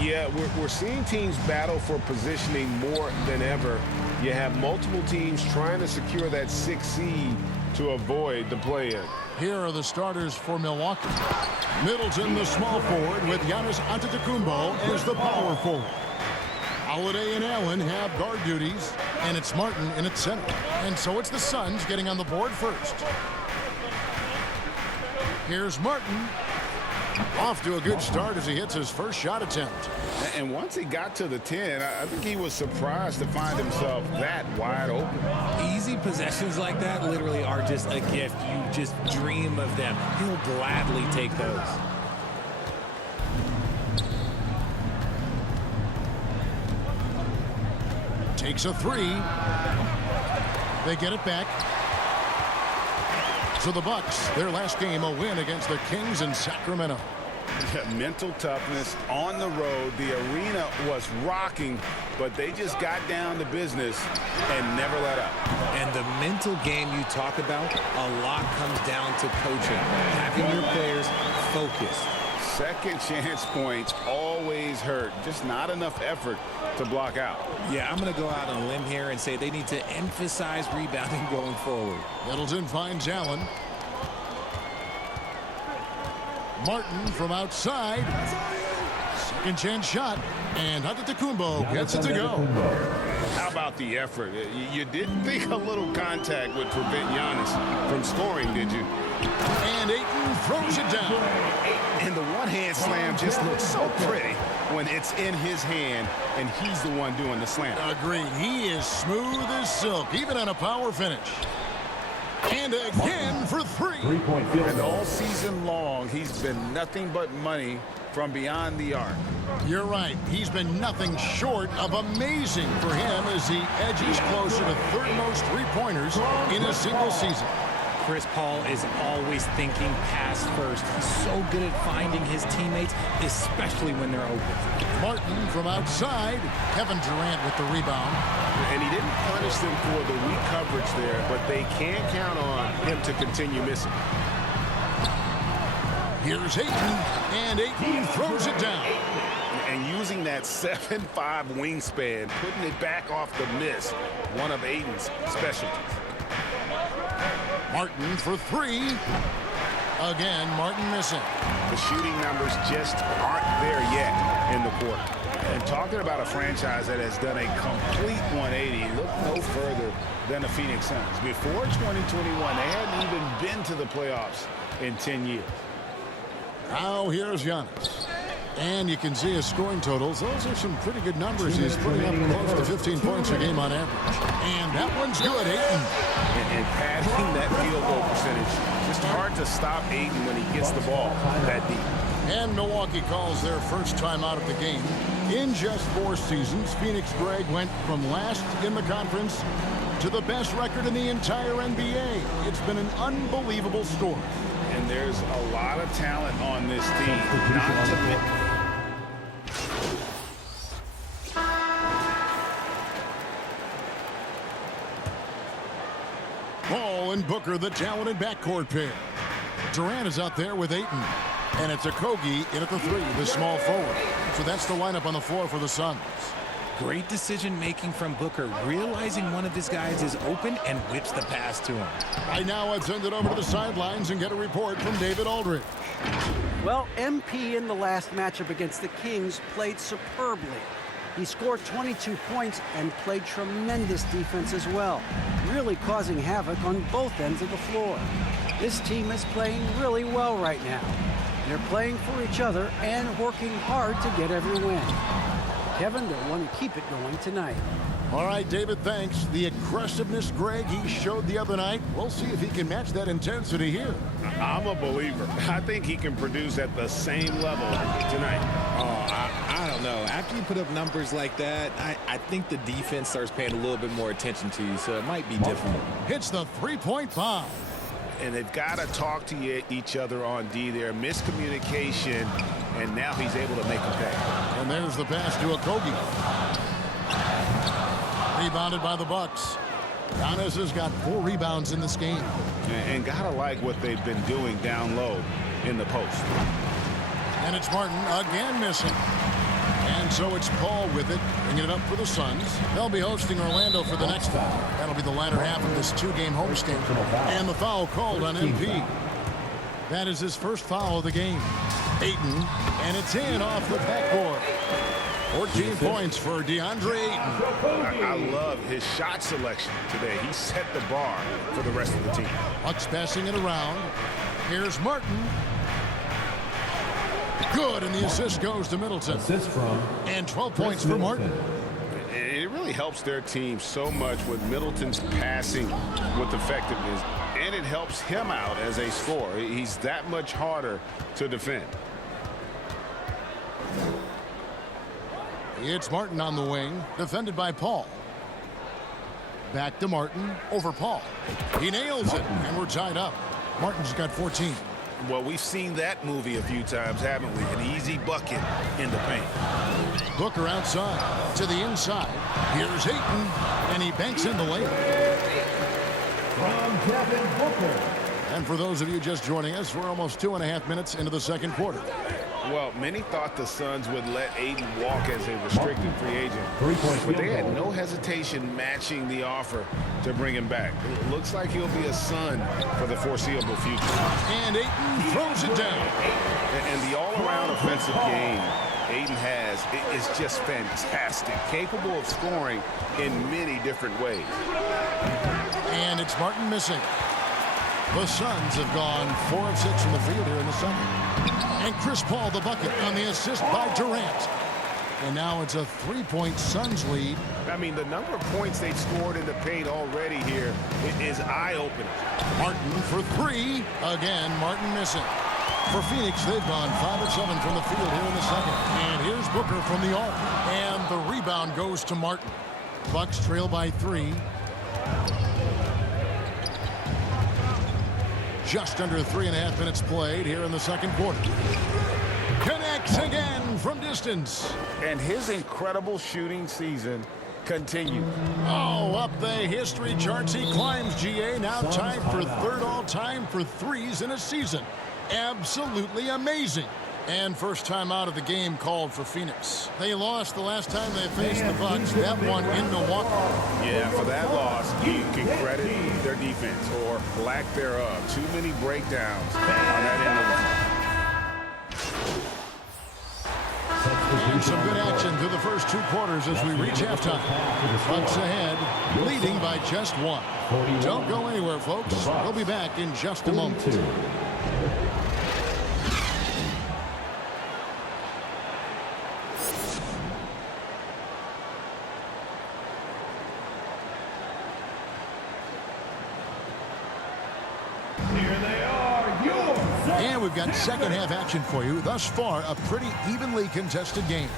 Yeah, we're seeing teams battle for positioning more than ever. You have multiple teams trying to secure that 6th seed to avoid the play-in. Here are the starters for Milwaukee. Middleton, the small forward, with Giannis Antetokounmpo as the power forward. Holiday and Allen have guard duties, and it's Martin in at center. And so it's the Suns getting on the board first. Here's Martin. Off to a good start as he hits his first shot attempt. And once he got to the 10, I think he was surprised to find himself that wide open. Easy possessions like that literally are just a gift. You just dream of them. He'll gladly take those. Takes a three. They get it back. So the Bucks, their last game, a win against the Kings in Sacramento. Mental toughness on the road. The arena was rocking, but they just got down to business and never let up. And the mental game you talk about, a lot comes down to coaching, having your players focused. Second chance points always hurt. Just not enough effort to block out. Yeah, I'm going to go out on a limb here and say they need to emphasize rebounding going forward. Middleton finds Allen. Martin from outside. Second chance shot. And Antetokounmpo gets it to go. How about the effort? You didn't think a little contact would prevent Giannis from scoring, did you? And Ayton throws it down. And the one-hand slam just looks so pretty when it's in his hand and he's the one doing the slam. Agreed. He is smooth as silk, even on a power finish. And again for three. And all season long, he's been nothing but money from beyond the arc. You're right. He's been nothing short of amazing for him as he edges closer to third most three-pointers in a single season. Chris Paul is always thinking pass first. He's so good at finding his teammates, especially when they're open. Martin from outside. Kevin Durant with the rebound. And he didn't punish them for the weak coverage there, but they can't count on him to continue missing. Here's Ayton, and Ayton throws it down. And using that 7'5" wingspan, putting it back off the miss, one of Ayton's specialties. Martin for three. Again, Martin missing. The shooting numbers just aren't there yet in the quarter. And talking about a franchise that has done a complete 180, look no further than the Phoenix Suns. Before 2021, they hadn't even been to the playoffs in 10 years. Now here's Giannis. And you can see his scoring totals. Those are some pretty good numbers. He's putting up close to 15 points a game on average. And that one's good, Ayton. And padding that field goal percentage, just hard to stop Ayton when he gets the ball that deep. And Milwaukee calls their first time out of the game. In just 4 seasons, Phoenix, Greg, went from last in the conference to the best record in the entire NBA. It's been an unbelievable story. And there's a lot of talent on this team. Not to Paul and Booker, the talented backcourt pair. Durant is out there with Ayton. And it's Okogie in at the 3, the small forward. So that's the lineup on the floor for the Suns. Great decision-making from Booker, realizing one of his guys is open and whips the pass to him. Right now, I'd send it over to the sidelines and get a report from David Aldridge. Well, MP in the last matchup against the Kings played superbly. He scored 22 points and played tremendous defense as well, really causing havoc on both ends of the floor. This team is playing really well right now. They're playing for each other and working hard to get every win. Kevin, they'll want to keep it going tonight. All right, David, thanks. The aggressiveness, Greg, he showed the other night. We'll see if he can match that intensity here. I'm a believer. I think he can produce at the same level tonight. I don't know. After you put up numbers like that, I think the defense starts paying a little bit more attention to you, so it might be different. Hits the three-point bomb. And they've got to talk to each other on D there. Miscommunication, and now he's able to make a pay. And there's the pass to Okogie. Rebounded by the Bucks. Giannis has got 4 rebounds in this game. And gotta like what they've been doing down low in the post. And it's Martin again missing. And so it's Paul with it, bringing it up for the Suns. They'll be hosting Orlando for the next foul. That'll be the latter half of this two-game homestand. And the foul called on MP. That is his first foul of the game. Ayton, and it's in off the backboard. 14 points for DeAndre Ayton. I love his shot selection today. He set the bar for the rest of the team. Bucks passing it around. Here's Martin. Good, and the assist goes to Middleton. Assist from and 12 points for Martin. It really helps their team so much with Middleton's passing with effectiveness, and it helps him out as a scorer. He's that much harder to defend. It's Martin on the wing, defended by Paul. Back to Martin, over Paul. He nails it, and we're tied up. Martin's got 14. Well, we've seen that movie a few times, haven't we? An easy bucket in the paint. Booker outside, to the inside. Here's Ayton, and he banks in the layup. from Devin Booker. And for those of you just joining us, we're almost 2.5 minutes into the second quarter. Well, many thought the Suns would let Ayton walk as a restricted free agent. But they had no hesitation matching the offer to bring him back. It looks like he'll be a Sun for the foreseeable future. And Ayton throws it down. And the all-around offensive game Ayton has is just fantastic, capable of scoring in many different ways. And it's Martin missing. The Suns have gone 4 of 6 from the field here in the second. And Chris Paul the bucket on the assist by Durant. And now it's a 3-point Suns lead. I mean, the number of points they've scored in the paint already here is eye-opening. Martin for 3. Again, Martin missing. For Phoenix, they've gone 5 of 7 from the field here in the second. And here's Booker from the arc. And the rebound goes to Martin. Bucks trail by 3. Just under 3.5 minutes played here in the second quarter. Connects again from distance. And his incredible shooting season continues. Oh, up the history charts he climbs, GA. Now tied for 3rd all-time for threes in a season. Absolutely amazing. And first time out of the game called for Phoenix. They lost the last time they faced the Bucks. That one in Milwaukee. Yeah, for that loss, you can credit their defense or lack thereof. Too many breakdowns on that end of the Some good action through the first 2 quarters as we reach halftime. Bucks ahead, leading by just 1. Don't go anywhere, folks. We'll be back in just a moment. And we've got second half action for you. Thus far, a pretty evenly contested game.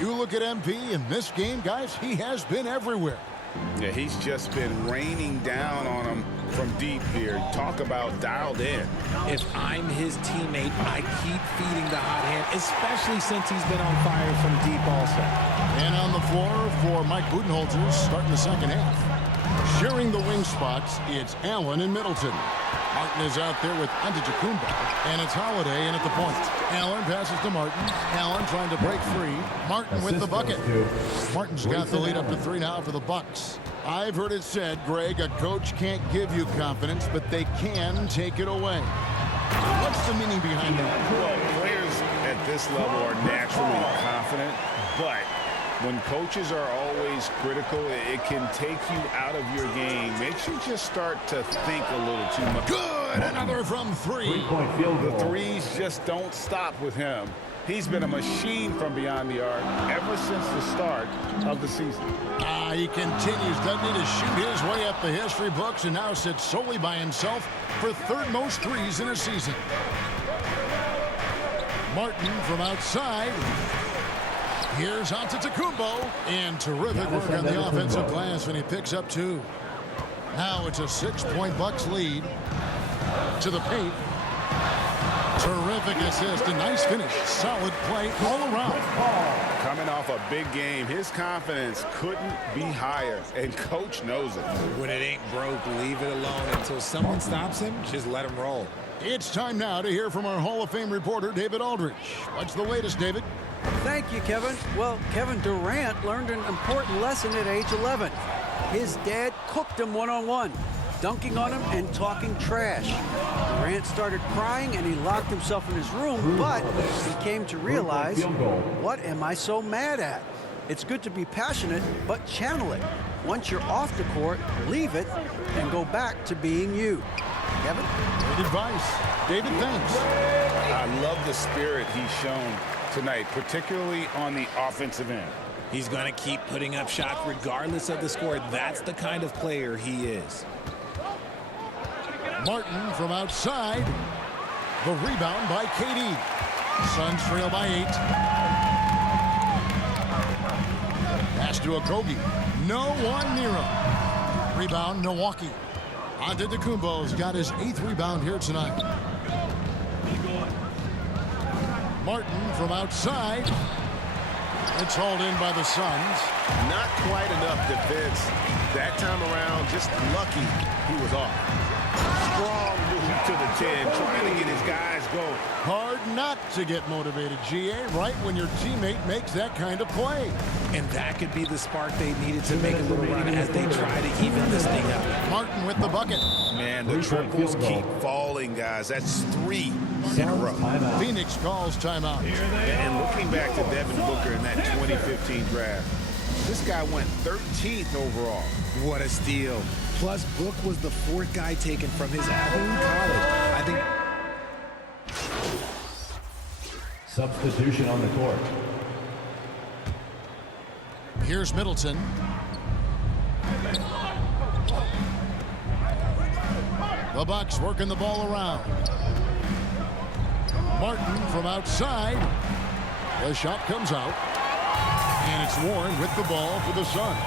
You look at MP in this game, guys, he has been everywhere. Yeah, he's just been raining down on him from deep here. Talk about dialed in. If I'm his teammate, I keep feeding the hot hand, especially since he's been on fire from deep also. And on the floor for Mike Budenholzer starting the second half. Sharing the wing spots, it's Allen and Middleton. Martin is out there with Antetokounmpo, and it's Holiday in at the point. Allen passes to Martin. Allen trying to break free. Martin with the bucket. Martin's got the lead up to 3 now for the Bucks. I've heard it said, Greg, a coach can't give you confidence, but they can take it away. What's the meaning behind that? Well, players at this level are naturally confident, but when coaches are always critical, it can take you out of your game. Makes you just start to think a little too much. Good! Another from 3. Three-point field goal. The threes just don't stop with him. He's been a machine from beyond the arc ever since the start of the season. He continues, doesn't he, to shoot his way up the history books and now sits solely by himself for 3rd most threes in a season. Martin from outside. Here's Antetokounmpo, and terrific work on the offensive glass, and he picks up 2. Now it's a 6-point Bucks lead to the paint. Terrific assist, a nice finish, solid play all around. Coming off a big game, his confidence couldn't be higher, and coach knows it. When it ain't broke, leave it alone until someone stops him. Just let him roll. It's time now to hear from our Hall of Fame reporter, David Aldridge. What's the latest, David? Thank you, Kevin. Well, Kevin Durant learned an important lesson at age 11. His dad cooked him one-on-one, dunking on him and talking trash. Durant started crying and he locked himself in his room, but he came to realize, what am I so mad at? It's good to be passionate, but channel it. Once you're off the court, leave it and go back to being you. Kevin? Great advice. David, thanks. I love the spirit he's shown tonight, particularly on the offensive end. He's going to keep putting up shots regardless of the score. That's the kind of player he is. Martin from outside. The rebound by KD. Suns trail by 8. Pass to Okogie. No one near him. Rebound, Milwaukee. Antetokounmpo's got his 8th rebound here tonight. Martin from outside. It's hauled in by the Suns. Not quite enough defense that time around. Just lucky he was off. Strong move to the 10, trying to get his guys going. Hard not to get motivated, GA, right when your teammate makes that kind of play. And that could be the spark they needed to make a little run as they try to even this thing up. Martin with the bucket. Man, the triples keep falling, guys. That's 3 in a row. Phoenix calls timeout. And looking back to Devin Booker in that 2015 draft, this guy went 13th overall. What a steal. Plus, Book was the 4th guy taken from his own college. I think... Substitution on the court. Here's Middleton. The Bucks working the ball around. Martin from outside. The shot comes out. And it's Warren with the ball for the Suns.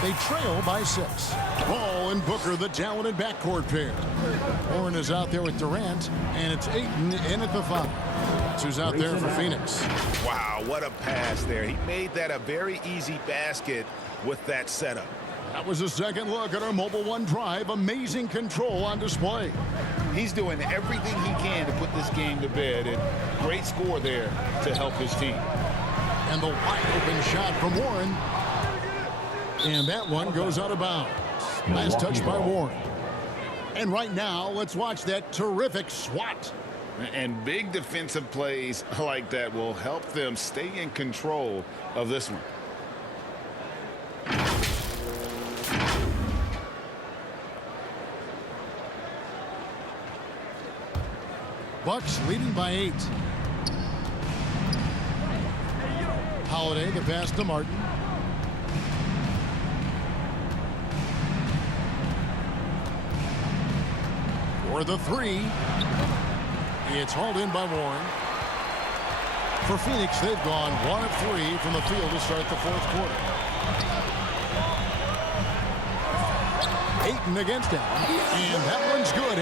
They trail by 6. Ball and Booker, the talented backcourt pair. Warren is out there with Durant, and it's Ayton in at the 5. That's who's out there for Phoenix. Wow, what a pass there. He made that a very easy basket with that setup. That was a second look at our Mobile One drive. Amazing control on display. He's doing everything he can to put this game to bed, and great score there to help his team. And the wide open shot from Warren. And that one goes out of bounds. Last touch by Warren. And right now, let's watch that terrific swat. And big defensive plays like that will help them stay in control of this one. Bucks leading by 8. Holiday, the pass to Martin. For the 3. It's hauled in by Warren. For Phoenix, they've gone 1 of 3 from the field to start the 4th quarter. Ayton against Allen. And that one's good.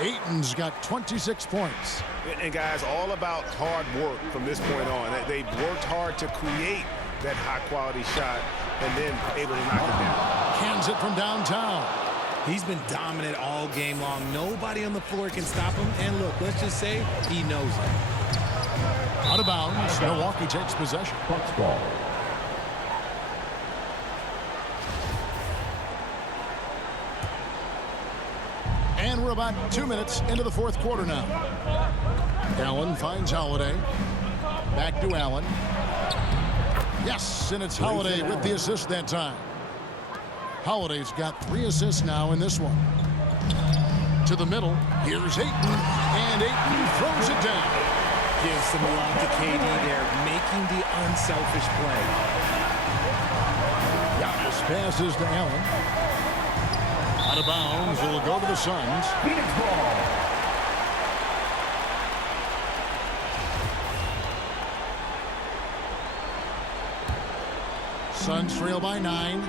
Ayton's got 26 points. And guys, all about hard work from this point on. They've worked hard to create that high-quality shot and then able to knock it down. Cans it from downtown. He's been dominant all game long. Nobody on the floor can stop him. And look, let's just say he knows it. Out of bounds. Milwaukee takes possession. Bucks ball. And we're about 2 minutes into the 4th quarter now. Allen finds Holiday. Back to Allen. Yes, and it's Holiday with the assist that time. Holiday's got 3 assists now in this one. To the middle. Here's Ayton. And Ayton throws it down. Give some love to KD there, making the unselfish play. Giannis passes to Allen. Out of bounds. Will go to the Suns. Phoenix ball. Suns trail by 9.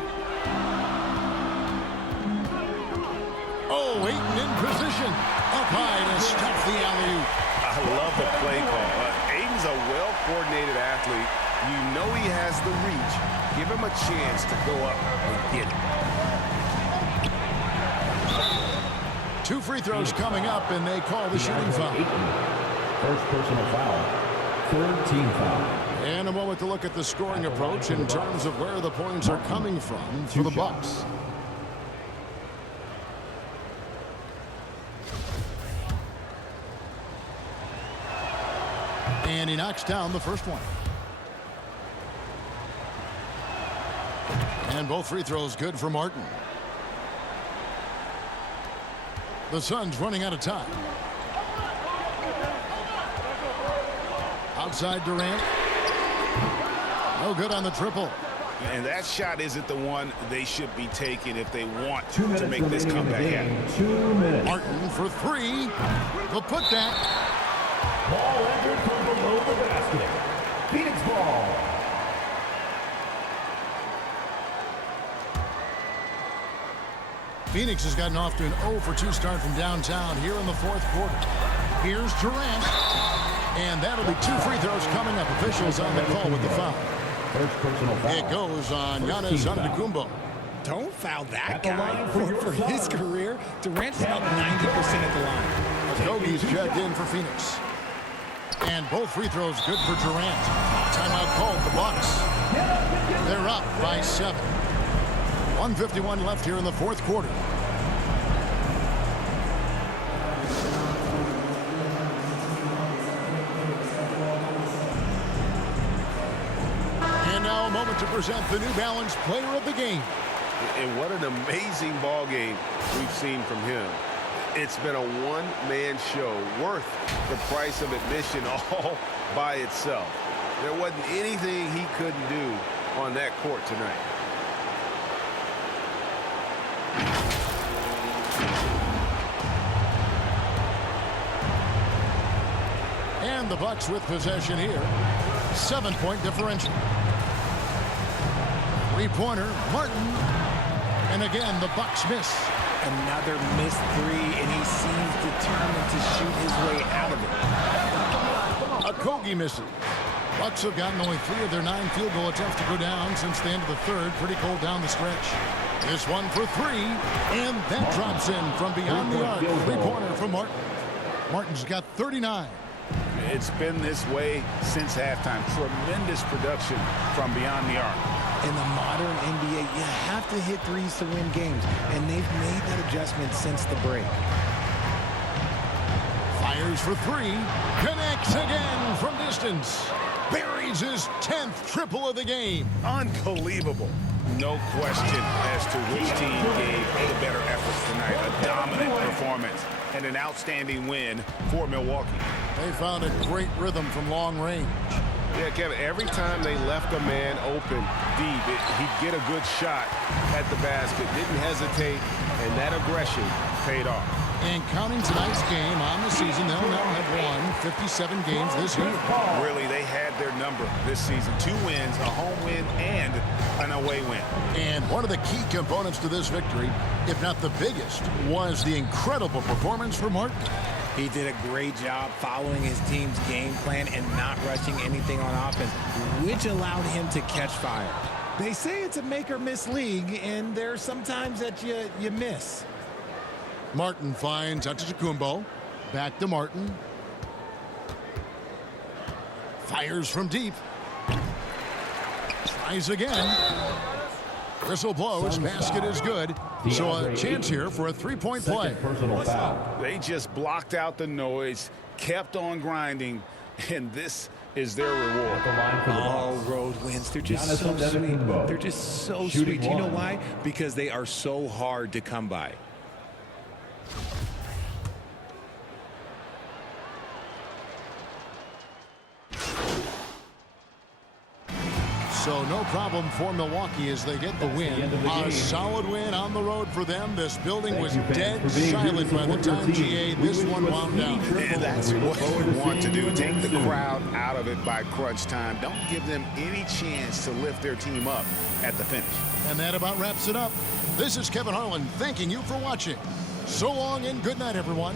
Oh, Ayton in position. Up high to stuff the alley-oop. I love the play call. Ayton's a well-coordinated athlete. You know he has the reach. Give him a chance to go up and get it. 2 free throws coming up, and they call the shooting foul. First personal foul. Third team foul. And a moment to look at the scoring approach in terms of where the points are coming from for the Bucks. And he knocks down the first one. And both free throws good for Martin. The Suns running out of time. Outside Durant. No good on the triple. And that shot isn't the one they should be taking if they want to make this comeback happen. 2 minutes. Martin for three. Will put that. Ball entered from below the basket. Phoenix ball. Phoenix has gotten off to an 0 for 2 start from downtown here in the fourth quarter. Here's Durant. And that'll be 2 free throws coming up. Officials on the call with the foul. First personal foul. It goes on Giannis Antetokounmpo. Don't foul that At the guy. line for your For his shot. career, Durant's about 90% at the line. Kogi's checked in for Phoenix. And both free throws good for Durant. Timeout called the Bucks. They're up by 7. 1:51 left here in the fourth quarter. And now a moment to present the New Balance Player of the Game. And what an amazing ball game we've seen from him. It's been a one-man show worth the price of admission all by itself. There wasn't anything he couldn't do on that court tonight. And the Bucks with possession here. 7-point differential. Three-pointer, Martin. And again, the Bucks miss. Another missed three, and he seems determined to shoot his way out of it. Kogi misses. Bucks have gotten only 3 of their 9 field goal attempts to go down since the end of the third. Pretty cold down the stretch. This one for 3, and that drops in from beyond the arc. Three-pointer from Martin. Martin's got 39. It's been this way since halftime. Tremendous production from beyond the arc. In the modern NBA, you have to hit threes to win games, and they've made that adjustment since the break. Fires for 3. Connects again from distance. Buries his 10th triple of the game. Unbelievable. No question as to which team gave the better efforts tonight. A dominant performance and an outstanding win for Milwaukee. They found a great rhythm from long range. Yeah, Kevin, every time they left a man open deep, he'd get a good shot at the basket, didn't hesitate, and that aggression paid off. And counting tonight's game on the season, they'll now have won 57 games this year. Really, they had their number this season. 2 wins, a home win, and an away win. And one of the key components to this victory, if not the biggest, was the incredible performance for Martin. He did a great job following his team's game plan and not rushing anything on offense, which allowed him to catch fire. They say it's a make-or-miss league, and there's sometimes that you miss. Martin finds Antetokounmpo. Back to Martin. Fires from deep. Tries again. Whistle blows. Basket is good. So a chance here for a 3-point play. Second personal foul. They just blocked out the noise, kept on grinding, and this is their reward. At the line for the All Bucks. road wins. They're just Giannis so sweet. Antetokounmpo. They're just so Shooting sweet. You know one. why? Because they are so hard to come by. So no problem for Milwaukee as they get the win. end of the A game. solid win on the road for them. This building was Thank you, fans, dead for being here silent to by the support your time team. GA We this wish one you a wound speedy down. triple, And that's we look what forward you to want to seeing do. you Take again the soon. crowd out of it by crunch time. Don't give them any chance to lift their team up at the finish. And that about wraps it up. This is Kevin Harlan thanking you for watching. So long and good night, everyone.